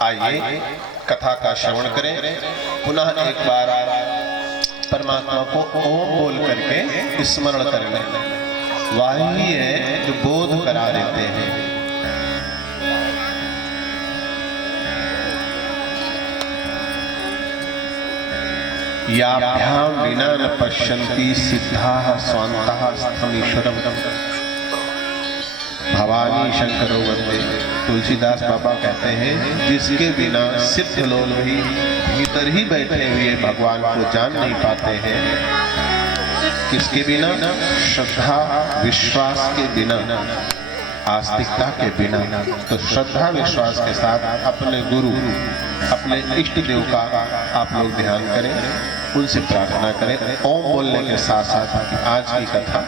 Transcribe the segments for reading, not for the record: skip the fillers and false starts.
आइए कथा का श्रवण करें। पुनः एक बार परमात्मा को ओम बोल करके स्मरण कर लें। वही है जो बोध करा देते हैं। याभ्याम विना न पश्यन्ति सिद्धाः स्वान्ताः स्थमीश्वरम्। भवानी शंकरो वंदे। तुलसीदास बाबा कहते हैं जिसके बिना सिद्ध लोग भी भीतर ही बैठे हुए भगवान को जान नहीं पाते हैं। किसके बिना? श्रद्धा विश्वास के बिना, आस्तिकता के बिना। तो श्रद्धा विश्वास के साथ अपने गुरु, अपने इष्ट देव का आप लोग ध्यान करें, उनसे प्रार्थना करें। ओम बोलने के साथ साथ आज की कथा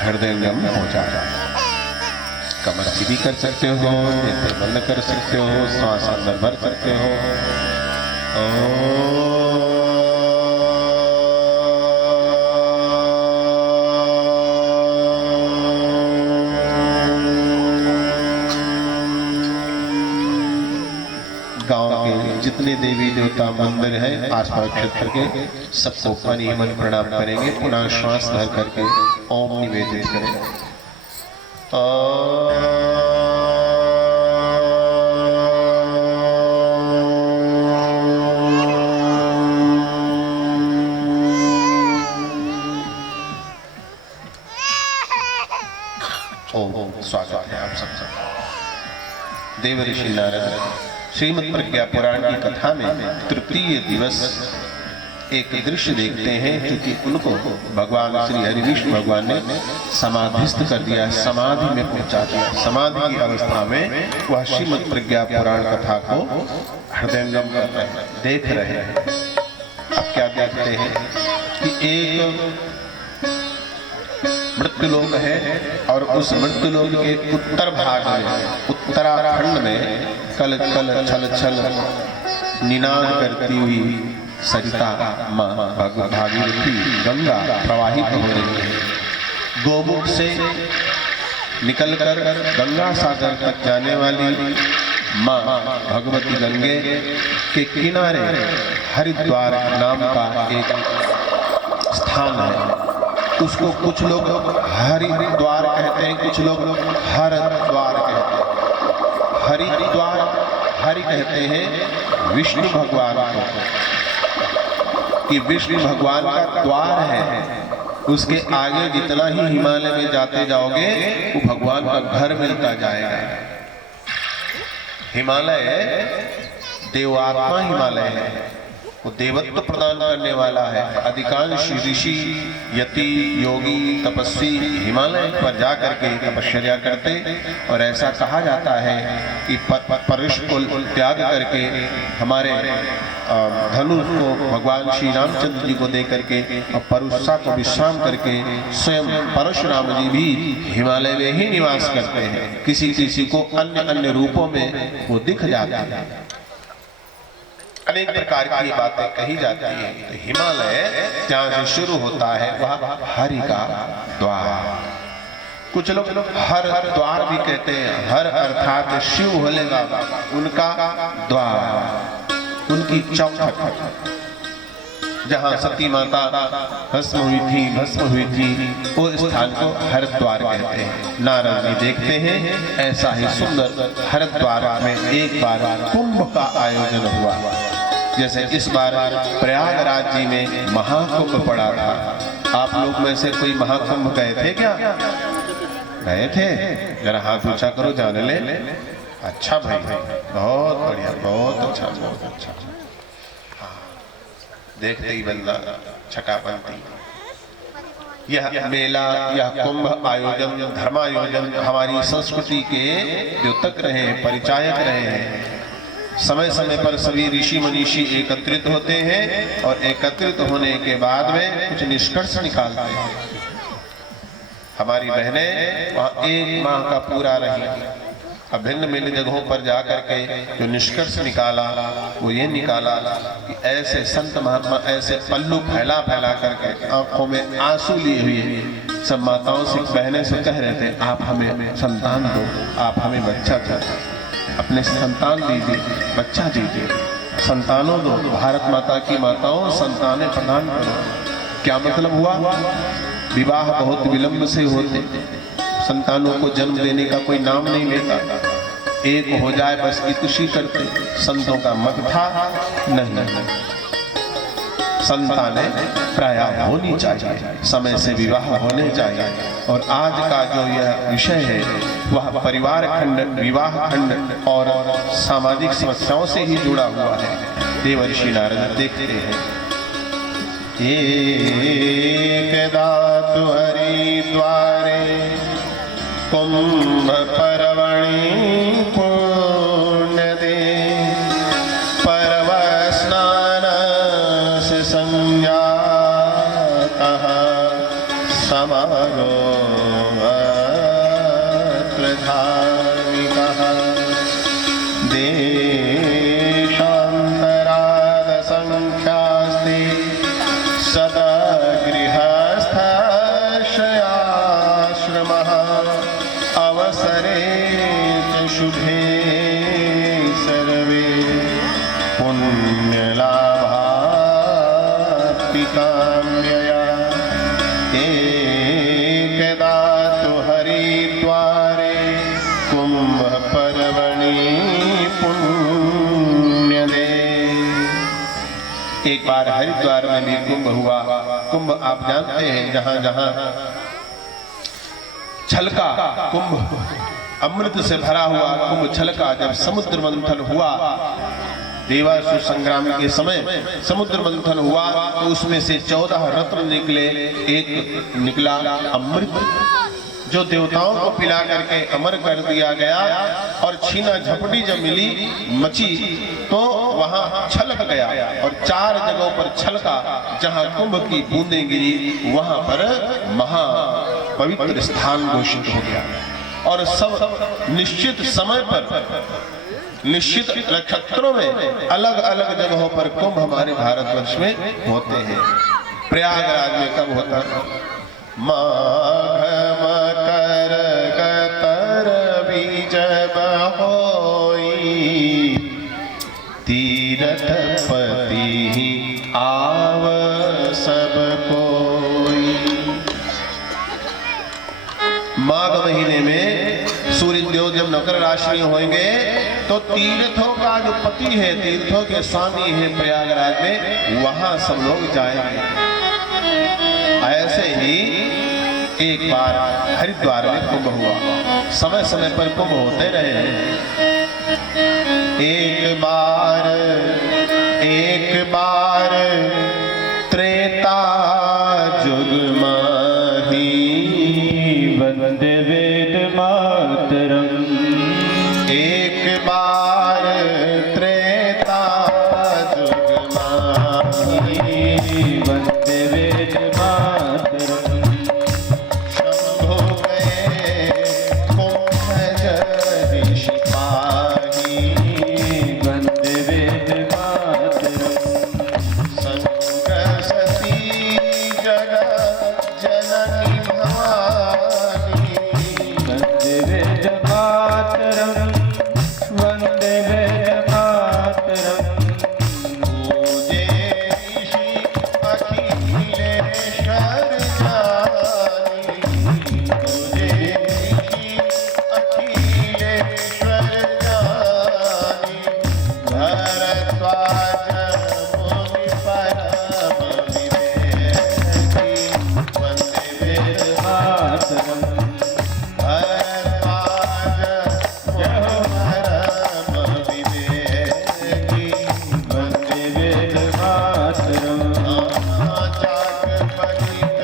हृदयंगम हो जाए। कमर सीधी कर सकते हो, नेत्र बंद कर सकते हो, श्वास अंदर भर सकते हो। गांव के जितने देवी देवता मंदिर हैं आसपास क्षेत्र के, सबको पानी मन प्रणाम करेंगे। पुनः श्वास धर करके ओम निवेदित करें। ओम स्वागत है आप सबका। देव ऋषि नारद श्रीमद् प्रज्ञा पुराण की कथा में तृतीय दिवस एक दृश्य देखते हैं, क्योंकि उनको भगवान श्री हरि विष्णु भगवान ने समाधिस्थ कर दिया, समाधि में पहुंचा दिया। समाधि की अवस्था में वह श्रीमद् प्रज्ञा पुराण कथा को हृदयंगम कर रहे हैं, देख रहे हैं। अब क्या देखते हैं कि एक मृत्युलोक है और उस मृत्युलोक के उत्तर भाग में, उत्तराखंड में कल कल छल छल निनाद करती हुई सरिता माँ भागीरथी गंगा प्रवाहित हो रही है। गोमुख से निकलकर गंगा सागर तक जाने वाली माँ भगवती गंगे के किनारे हरिद्वार नाम का एक स्थान है। उसको कुछ लोग हरिद्वार कहते हैं, कुछ लोग हरद्वार कहते हैं। हरिद्वार हरि कहते हैं विष्णु भगवान को, कि विष्णु भगवान का द्वार है। उसके आगे जितना ही हिमालय में जाते जाओगे वो भगवान का घर मिलता जाएगा। हिमालय देवात्मा हिमालय है, वो देवत्व प्रदान करने वाला है। अधिकांश ऋषि, यति, योगी, तपस्वी हिमालय पर जाकर के तपस्या करते, और ऐसा कहा जाता है कि परुष को त्याग करके हमारे धनुष को भगवान श्री रामचंद्र जी को दे करके और परुषा को विश्राम करके स्वयं परशुराम जी भी हिमालय में ही निवास करते हैं। किसी किसी को अन्य अन्य रूपों में वो दिख जाता है। अनेक प्रकार की बातें कही जाती है। तो हिमालय जहाँ से शुरू होता है वह हरि का द्वार। कुछ लोग हर द्वार भी कहते हैं। हर अर्थात शिव भोले बाबा, उनका द्वार, उनकी चौखट, जहाँ सती माता भस्म हुई थी, वो स्थान को हरिद्वार कहते हैं। नारद जी देखते हैं ऐसा ही सुंदर हरिद्वार में एक बार कुंभ का आयोजन हुआ। जैसे इस बार प्रयागराज जी में महाकुंभ पड़ा था। आप लोग में से कोई महाकुंभ गए थे क्या? गए थे? जरा हाथ ऊंचा करो, जान ले। अच्छा भाई, बहुत बढ़िया, बहुत अच्छा, बहुत अच्छा। देखते ही बंदा छटापंती। यह मेला, यह कुंभ आयोजन, धर्मायोजन हमारी संस्कृति के द्योतक रहे हैं, परिचायक रहे हैं। समय समय पर सभी ऋषि मनीषी एकत्रित होते हैं और एकत्रित होने के बाद में कुछ निष्कर्ष निकालते हैं। हमारी बहनें वहाँ एक माह का पूरा रही। अब भिन्न भिन्न जगहों पर जाकर के जो निष्कर्ष निकाला वो ये निकाला कि ऐसे संत महात्मा ऐसे पल्लू फैला फैला करके आंखों में आंसू लिए हुए सब माताओं से, बहनें से कह रहे थे, आप हमें संतान दो, आप हमें बच्चा दो। अपने संतान दीजिए, बच्चा दीजिए, संतानों दो। भारत माता की माताओं संतानें प्रदान करो। क्या मतलब हुआ? विवाह बहुत विलंब से होते, संतानों को जन्म देने का कोई नाम नहीं लेता, एक हो जाए बस इतुषी करते। संतों का मत था नहीं, संतानें प्रायः होनी चाहिए, समय से विवाह होने चाहिए। और आज का जो यह विषय है वह परिवार खंड, विवाह खंड और सामाजिक समस्याओं से ही जुड़ा हुआ है। देवर्षि नारद देखते हैं, एकदा तु हरिद्वारे कुंभ पर्वणि पुण्यदे पर्व स्नानस्य संज्ञातः समारोह धार्मिकः देशान्तराद संख्यास्ते सदा गृहस्थाश्रमः अवसरे च शुभे सर्वे पुण्यलाभाप्ति काम्यया एकदा तु हरिद्वारे कुंभ पर्वणि पुण्यदे। एक बार हरिद्वार में भी कुंभ हुआ। कुंभ आप जानते हैं, जहां जहां छलका, कुंभ अमृत से भरा हुआ कुंभ छलका। जब समुद्र मंथन हुआ, देवासुर संग्राम के समय समुद्र मंथन हुआ तो उसमें से 14 रत्न निकले। एक निकला अमृत, जो देवताओं को पिला करके अमर कर दिया गया। और छीना झपटी जब मिली, मची, तो वहां छलक गया और 4 जगहों पर छलका। जहां कुंभ की बूंदें गिरी वहां पर महा पवित्र स्थान घोषित हो गया। और सब निश्चित समय पर, निश्चित नक्षत्रों में, अलग अलग जगहों पर कुंभ हमारे भारतवर्ष में होते हैं। प्रयागराज में कब होता है? माघ मकर गतर बीजब होई तीर्थपति आव सब कोई। माघ महीने में सूर्य देव जब मकर राशि में होंगे तो तीर्थों का जो पति है, तीर्थों के स्वामी है प्रयागराज में, वहां सब लोग जाएंगे। ऐसे ही एक बार हरिद्वार में कुंभ हुआ। समय समय पर कुंभ होते रहे। एक बार त्रेता जुग माही वंदे वेद मातरम। एक बार त्रेता जुग माही वंदे वेद मातरम। शंभो गए कुंभज ऋषि पाही वंदे वेद मातरम। संग सती जगत जननी भवानी वंदे वेद मातरम, वंदे वेद मातरम। पूजे ऋषि अखिलेश्वर जानी, पूजे ऋषि अखिलेश्वर जानी। भरद्वाज मुनि परम विवेकी वंदे वेद मातरम। भरद्वाज परम विवेकी वंदे वेद मातरम। जाग पलित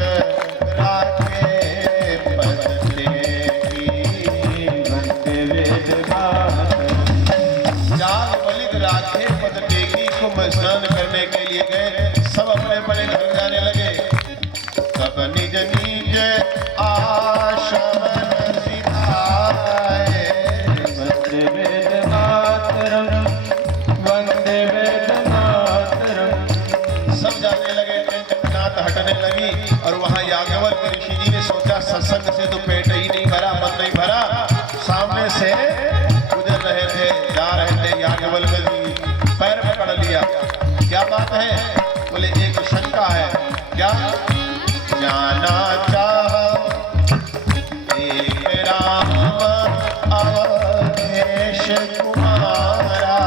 राखे पद टेकी वंदे वेद मातरम। जाग पलित राखे पद टेकी कुंभ स्नान करने के लिए गए। सब अपने अपने घर जाने लगे। सब निज निज आश्रम सिधाए वंदे वेद मातरम, वंदे वेद मातरम। सब जाने लगे, नात हटने लगी। और वहां याज्ञवल्क्य ऋषि जी ने सोचा, सत्संग से तो पेट ही नहीं भरा, मन नहीं भरा। सामने से गुजर रहे थे बात है? बोले एक शंका है। क्या? जाना चाह एक राम अवधेश कुमारा,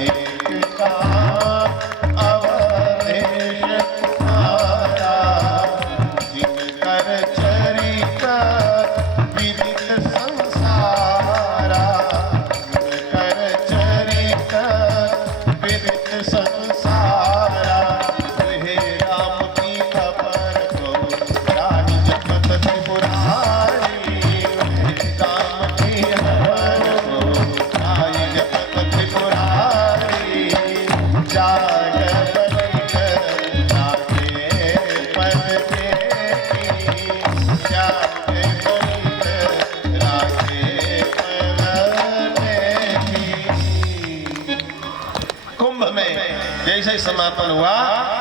एक राम अवधेश कुमारा, जिनकर चरित विदित संसारा, जिनकर चरित विदित संसारा, हे राम की खबर को रानी जपत त्रिपुरारी, राम की खबर को रानी जपत त्रिपुरारी, जाग बलिक राखे पद देती, जाग बलिक राखे पद देती। कुंभ में जैसे समापन हुआ,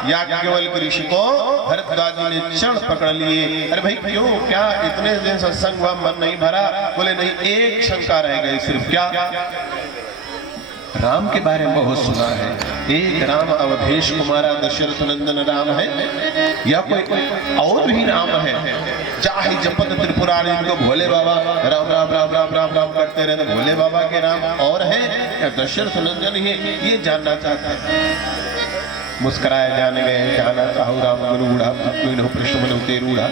याज्ञवल्क्य ऋषि को भरद्वाज जी ने चरण पकड़ लिए। अरे भाई क्यों, क्या इतने दिन सत्संग हुआ, मन नहीं भरा? बोले नहीं, एक शंका रह गई सिर्फ। क्या? राम के बारे में बहुत सुना है, एक राम अवधेश कुमारा दशरथ नंदन राम है या कोई और भी राम है? चाहे जपत त्रिपुरारी, इनको भोले बाबा राम राम राम राम राम राम करते रहते, भोले बाबा के राम और है या दशरथ नंदन ही? ये जानना चाहता है। मुस्कुराए जाने गए, जाना चाहो राम गुरु बूढ़ा, कृष्ण मनु तेरूढ़ा।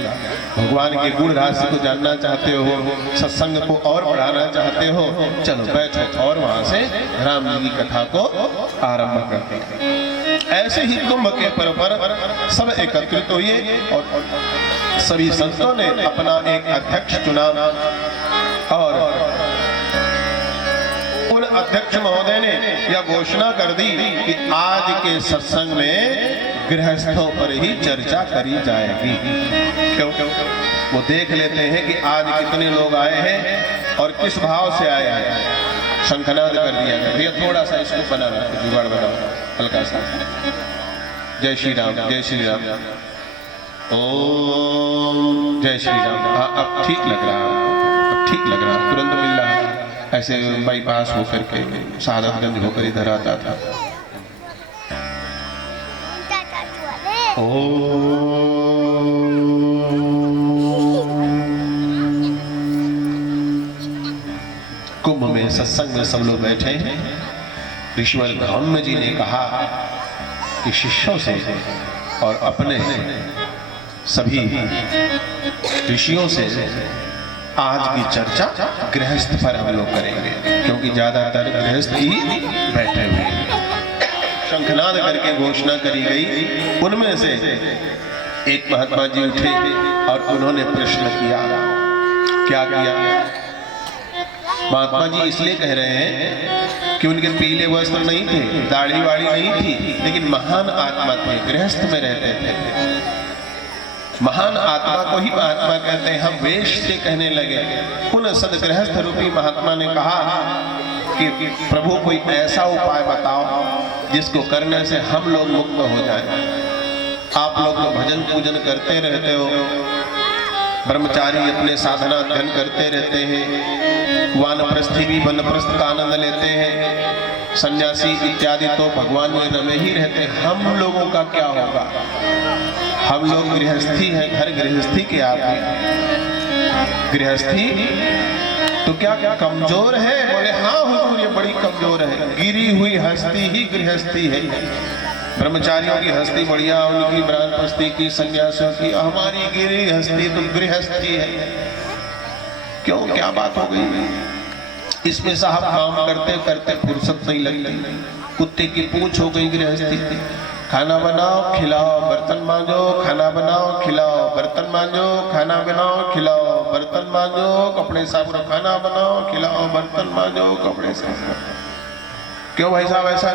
भगवान के गुण राशि को जानना चाहते हो, सत्संग को और बढ़ाना चाहते हो, चलो बैठो और वहां से राम जी की कथा को आरंभ करते हैं। ऐसे ही कुंभ के पर्व पर सब एकत्रित हुए और सभी संतों ने अपना एक अध्यक्ष चुना और उन अध्यक्ष महोदय ने यह घोषणा कर दी कि आज के सत्संग में गृहस्थों पर ही चर्चा करी जाएगी। क्यों? वो देख लेते हैं कि आज कितने लोग आए हैं और किस भाव से आए हैं। शंखनाद कर दिया गया, भैया थोड़ा सा इसको बना रहा, जुगाड़ बनाओ हल्का सा। जय श्री राम, जय श्री राम, ओम जय श्री राम। हाँ, अब ठीक लग रहा है, अब ठीक लग रहा है, तुरंत मिल रहा है। ऐसे बाईपास होकर के सादतगंज होकर इधर आता था। कुंभ में सत्संग में सब लोग बैठे हैं। ऋषिवर ब्रह्म जी ने कहा कि शिष्यों से और अपने सभी ऋषियों से आज की चर्चा गृहस्थ पर हम लोग करेंगे, क्योंकि ज्यादातर गृहस्थ ही बैठे हुए हैं। शंखनाद करके घोषणा करी गई। उनमें से एक महात्मा जी उठे और उन्होंने प्रश्न किया। क्या किया? महात्मा जी इसलिए कह रहे हैं कि उनके पीले वस्त्र नहीं थे, दाढ़ी वाड़ी नहीं थी, लेकिन महान आत्मा थे, गृहस्थ में रहते थे। महान आत्मा को ही महात्मा कहते हैं। हम वेश से कहने लगे। उन सदगृहस्थ रूपी महात्मा ने कहा कि प्रभु कोई ऐसा उपाय बताओ जिसको करने से हम लोग मुक्त हो जाएं। आप लोग तो भजन पूजन करते रहते हो, ब्रह्मचारी अपने साधना अध्ययन करते रहते हैं, वानप्रस्थी भी वनप्रस्थ का आनंद लेते हैं, सन्यासी इत्यादि तो भगवान में रमे ही रहते हैं। हम लोगों का क्या होगा? हम लोग गृहस्थी हैं, घर गृहस्थी के आदमी। गृहस्थी तो क्या कमजोर है? बोले हाँ हुजूर, ये बड़ी कमजोर है। गिरी हुई हस्ती ही गृहस्थी है। ब्रह्मचारियों की हस्ती बढ़िया, उनकी वानप्रस्थी की, सन्यासियों की, हमारी गिरी हस्ती तो गृहस्थी है। क्यों, क्या बात हो गई? इसमें साहब काम करते करते फुर्सत नहीं लगती। कुत्ते की पूंछ हो गई गृहस्थी। खाना बनाओ खिलाओ, बर्तन मांजो, खाना बनाओ खिलाओ, बर्तन मांजो, खाना बनाओ खिलाओ, बर्तन मांजो, कपड़े साफ करो, खाना बनाओ खिलाओ, बर्तन मांजो, कपड़े साफ करो। क्यों भाई साहब ऐसा?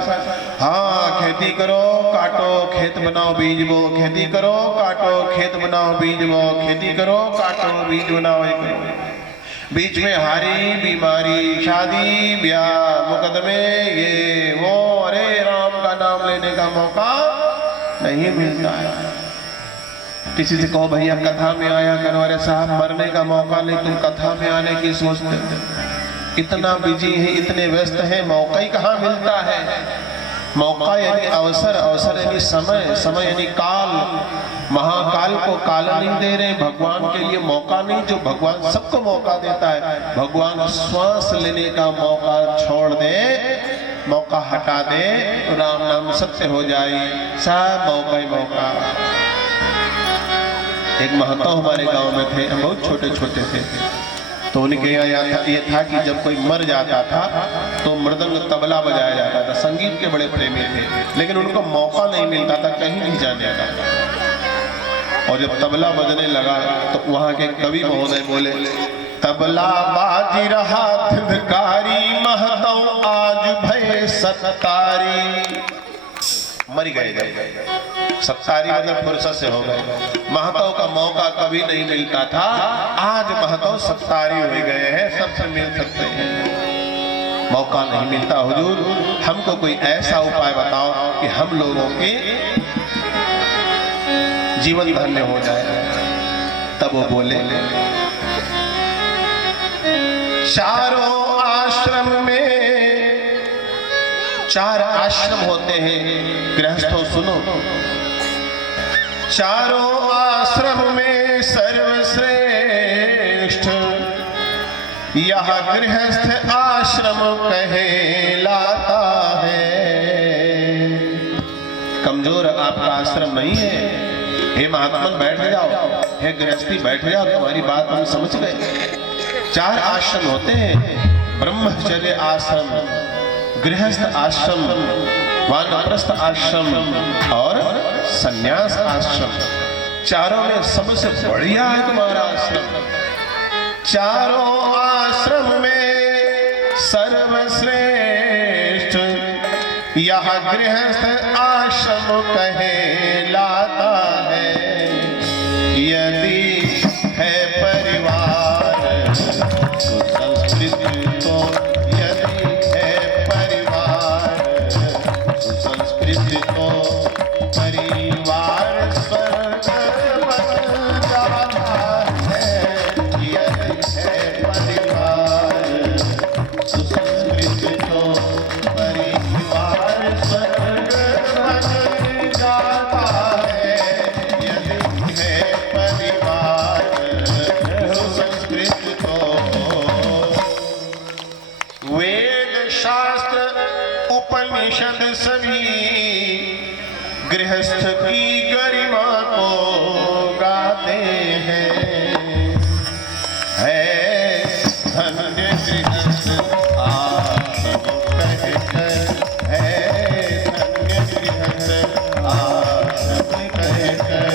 हाँ, खेती करो काटो, खेत बनाओ बीज बो, खेती करो काटो, खेत बनाओ बीज बो, खेती करो काटो, बीज बनाओ। बीच में हारी बीमारी, शादी ब्याह, मुकदमे, ये वो, अरे राम का नाम लेने का मौका नहीं मिलता है। किसी से कहो भैया कथा में आया करो, अरे साहब मरने का मौका नहीं, तुम कथा में आने की सोचते हो। इतना बिजी है, इतने व्यस्त है, मौका ही कहाँ मिलता है। मौका यानी अवसर, अवसर यानी समय, समय यानी काल। महाकाल को काल नहीं दे रहे भगवान के लिए मौका नहीं, जो भगवान सबको मौका देता है। भगवान श्वास लेने का मौका छोड़ दे, मौका हटा दे, राम नाम सत्य हो जाए, सब मौका ही मौका। एक महतो हमारे गांव में थे, हम बहुत छोटे छोटे थे, तो उनके यहाँ ये था कि जब कोई मर जाता था तो मृदंग तबला बजाया जाता था। संगीत के बड़े प्रेमी थे, लेकिन उनको मौका नहीं मिलता था कहीं नहीं जाने का। और जब तबला बजने लगा तो वहां के कवि महोदय बोले, तबला बाज रहा धिधकारी, महतो आज भय सत्कारी। मर गए, सत्तारी मतलब फुर्सत से हो गए। महतो का मौका कभी नहीं मिलता था, आज महतो सत्तारी हो गए हैं, सबसे मिल सकते हैं। मौका नहीं मिलता हुजूर, हमको कोई ऐसा उपाय बताओ कि हम लोगों के जीवन धन्य हो जाए। तब वो बोले, चारों आश्रम में, चार आश्रम होते हैं गृहस्थों सुनो, चारों आश्रम में सर्वश्रेष्ठ यह गृहस्थ आश्रम कहलाता है। कमजोर आपका आश्रम नहीं है, हे महात्मन बैठ जाओ, हे गृहस्थी बैठ जाओ, तुम्हारी बात हम समझ गए। चार आश्रम होते हैं, ब्रह्मचर्य आश्रम, गृहस्थ आश्रम, वानप्रस्थ आश्रम और संन्यास आश्रम। चारों में सबसे बढ़िया है तुम्हारा आश्रम। चारों आश्रम में सर्वश्रेष्ठ यह गृहस्थ आश्रम कहलाता है। यदि है परिवार सुसंस्कृत तो, यदि है परिवार सुसंस्कृत तो परिवार स्वर्ग बन जाता है। यदि है परिवार सुसंस्कृत तो परिवार स्वर्ग बन जाता है। यदि है परिवार सुसंस्कृत तो वेद शास्त्र उपनिषद सभी गृहस्थ की गरिमा को गाते हैं। है धन्य गृहस्थ आश्रम कहकर, है धन्य गृहस्थ आश्रम कहकर,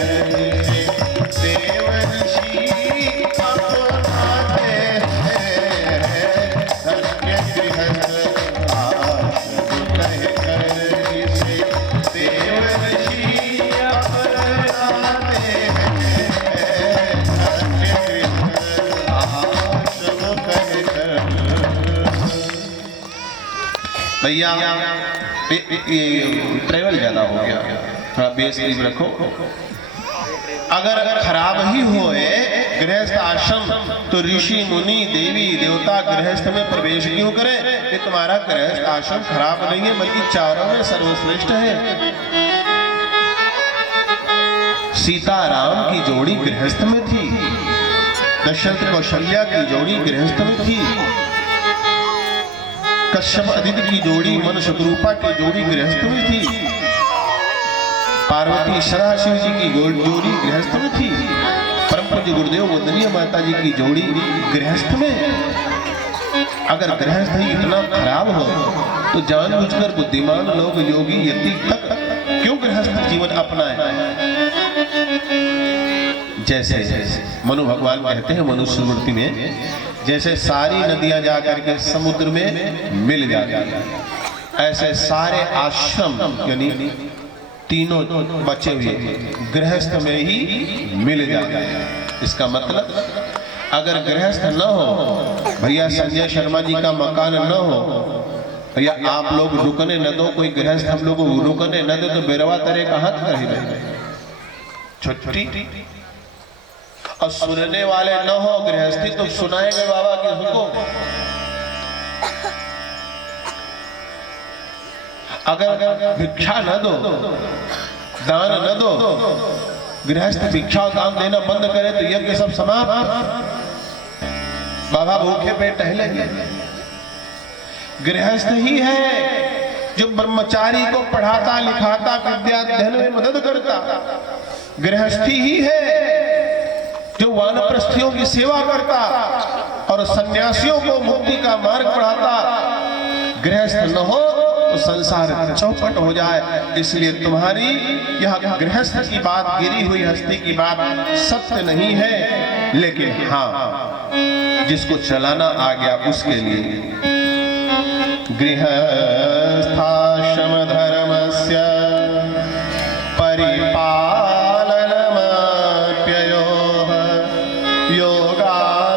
देव ऋषि अपनाते हैं। धन्य गृहस्थ आश्रम कहकर, देव ऋषि अपनाते हैं। धन्य गृहस्थ आश्रम कहकर। भैया ये ट्रेवल ज्यादा हो गया, थोड़ा बेस रखो। अगर खराब ही होए गृहस्थ आश्रम तो ऋषि मुनि देवी देवता गृहस्थ में प्रवेश क्यों करें? कि तुम्हारा गृहस्थ आश्रम खराब नहीं है, बल्कि चारों में सर्वश्रेष्ठ है। सीता राम की जोड़ी गृहस्थ में थी, दशरथ कौशल्या की जोड़ी गृहस्थ में थी, कश्यप अदिति की जोड़ी मन शत्रुपा की जोड़ी गृहस्थ में थी, पार्वती सदाशिव जी की जोड़ी गृहस्थ में थी, परम पूज्य गुरुदेव वंदनीय माता जी की जोड़ी गृहस्थ में। अगर गृहस्थ ही इतना खराब हो तो जानबूझकर बुद्धिमान लोग योगी यति तक क्यों गृहस्थ जीवन अपनाए? जैसे मनु भगवान कहते हैं मनुष्य मूर्ति में, जैसे सारी नदियां जाकर के समुद्र में मिल जाती हैं, ऐसे सारे आश्रम यानी तीनों बचे हुए गृहस्थ में ही मिल जाते हैं। इसका मतलब अगर गृहस्थ न हो, भैया संजय शर्मा जी का मकान न हो, भैया आप लोग रुकने न दो, कोई गृहस्थ हम लोग रुकने न दो तो बेरवा तरे कहां रहे छुट्टी। और सुनने वाले न हो गृहस्थी तो सुनाएंगे बाबा किसको? अगर भिक्षा न दो, दान न दो, गृहस्थ भिक्षा दान देना बंद करे तो यज्ञ सब समाप्त, बाबा भूखे पेट टहलेंगे। गृहस्थ ही है जो ब्रह्मचारी को पढ़ाता लिखाता विद्या अध्ययन में मदद करता, गृहस्थी ही है जो वानप्रस्थियों की सेवा करता और सन्यासियों को मुक्ति का मार्ग पढ़ाता। गृहस्थ न हो तो संसार चौपट हो जाए। इसलिए तुम्हारी यह गृहस्थ की बात, गिरी हुई हस्ती की बात सत्य नहीं है, लेकिन हाँ जिसको चलाना आ गया उसके लिए गृहस्थाश्रम धर्मस्य परिपालनमप्ययोः योगाभ्यासैवास्तिह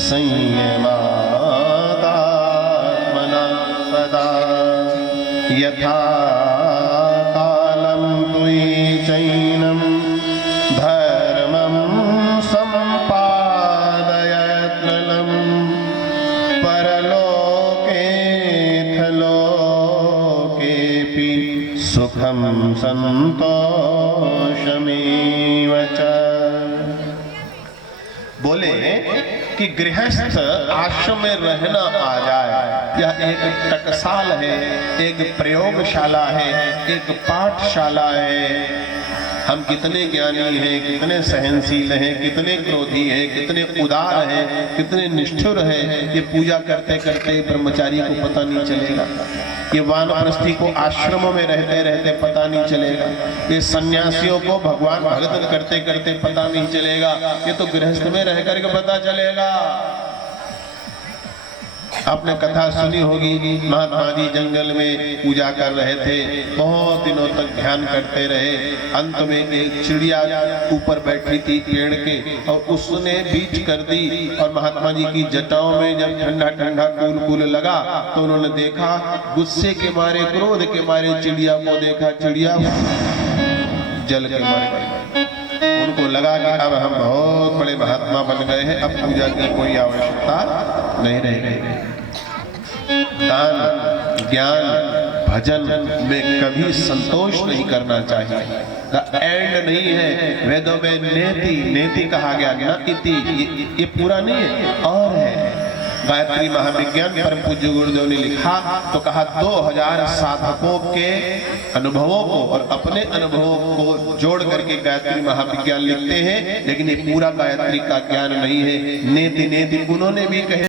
संयमादात्मना सदा यथा कालं त्वयैचैनं धर्मं सम्पादयत्नलं परलोकेऽथलोकेऽपि सुखं संतोषमेव च। बोले कि गृहस्थ आश्रम में रहना आ जाए, यह एक टकसाल है, एक प्रयोगशाला है, एक पाठशाला है। हम कितने ज्ञानी हैं, कितने सहनशील हैं, कितने क्रोधी हैं, कितने उदार हैं, कितने निष्ठुर हैं, ये पूजा करते करते ब्रह्मचारी को पता नहीं चलेगा, ये वानप्रस्थी को आश्रमों में रहते रहते पता नहीं चलेगा, ये सन्यासियों को भगवान भगत करते करते पता नहीं चलेगा, ये तो गृहस्थ में रह करके पता चलेगा। आपने कथा सुनी होगी, महात्मा जी जंगल में पूजा कर रहे थे, बहुत दिनों तक ध्यान करते रहे। अंत में एक चिड़िया ऊपर बैठी थी पेड़ के और उसने बीच कर दी, और महात्मा जी की जटाओं में जब ठंडा ठंडा कूल कूल लगा तो उन्होंने देखा, गुस्से के मारे, क्रोध के मारे चिड़िया को देखा, चिड़िया जल के मर गई। उनको लगा कि अब हम बहुत बड़े महात्मा बन गए हैं, अब पूजा की कोई आवश्यकता नहीं रह गई। दान, ज्ञान, भजन में कभी संतोष नहीं करना चाहिए। द एंड नहीं है। वेदों में नेति, नेति कहा गया, न इति, ये पूरा नहीं है, और है। गायत्री महाविज्ञान परम पूज्य गुरुदेव ने लिखा तो कहा 2000 साधकों के अनुभवों को और अपने अनुभवों को जोड़ करके गायत्री महाविज्ञान लिखते हैं, लेकिन ये पूरा गायत्री का ज्ञान नहीं है। नेति नेति उन्होंने भी कहे